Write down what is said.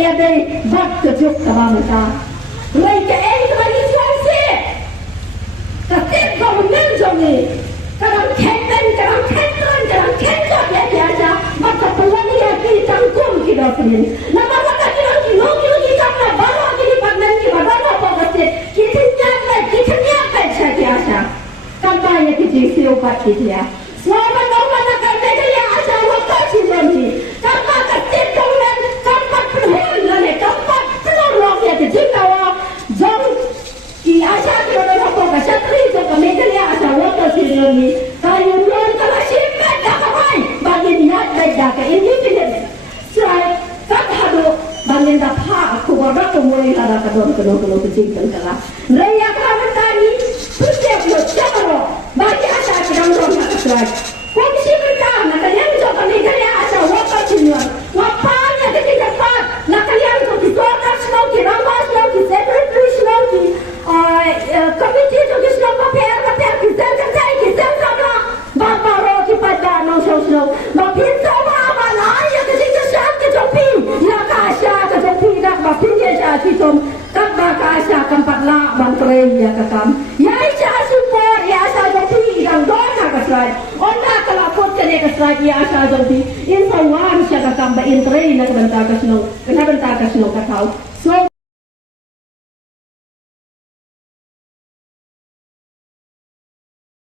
ya dei bak ke juk ka ba ta lai ke ei ka ni chuan se ka te ko men jong ni ka ram khen ben ka ram khen ton ka ram khen ko ya ya ja ma ka pa ni ya ki tang kum ki do pin na ma ka ki ro ki no ki ka na ba ro ki pa men ki ba na pa ka se ki tin ya ka cha ki asa kan ba ya ki ji se o pa ki ya Selama normal nak kerja dia asal waktu si nanti. Kampak kecil kaulan, kampak penuh lane, kampak penuh orang yang kecil kawa. Jom i asal kita dah apa kasat tri so kami dia asal waktu si nanti. Kayu luar kalau simpan dah kapai bagi niat baik dah ke independen. Saya tak hadu bagi dah pak aku baru tu mulai ada kedua kecil kala. Raya kerabat tani setiap cakap bagi asal kita orang nak sesuai. Komisi berkah nak kalian jauh kami kalian asal waktu ciuman. Wapanya ketika pak nak kalian tu dikota snow ki ramba snow ki secretary snow ki komiti tu ki snow paper ki secretary ki semua bapa roti pada no snow. Bapin sama apa lah ya ketika saat kejopin ya kasya kejopin dah bapin dia saat itu tak bakasya tempat lah bangkren ya kakam. Ya isya support ya asal jopi dan dona kasrai. Onda kalapot kene kasrai ya asal jopi. Insawan siya kakam ba intre na kadanta kasno. Kadanta kasno kakau. So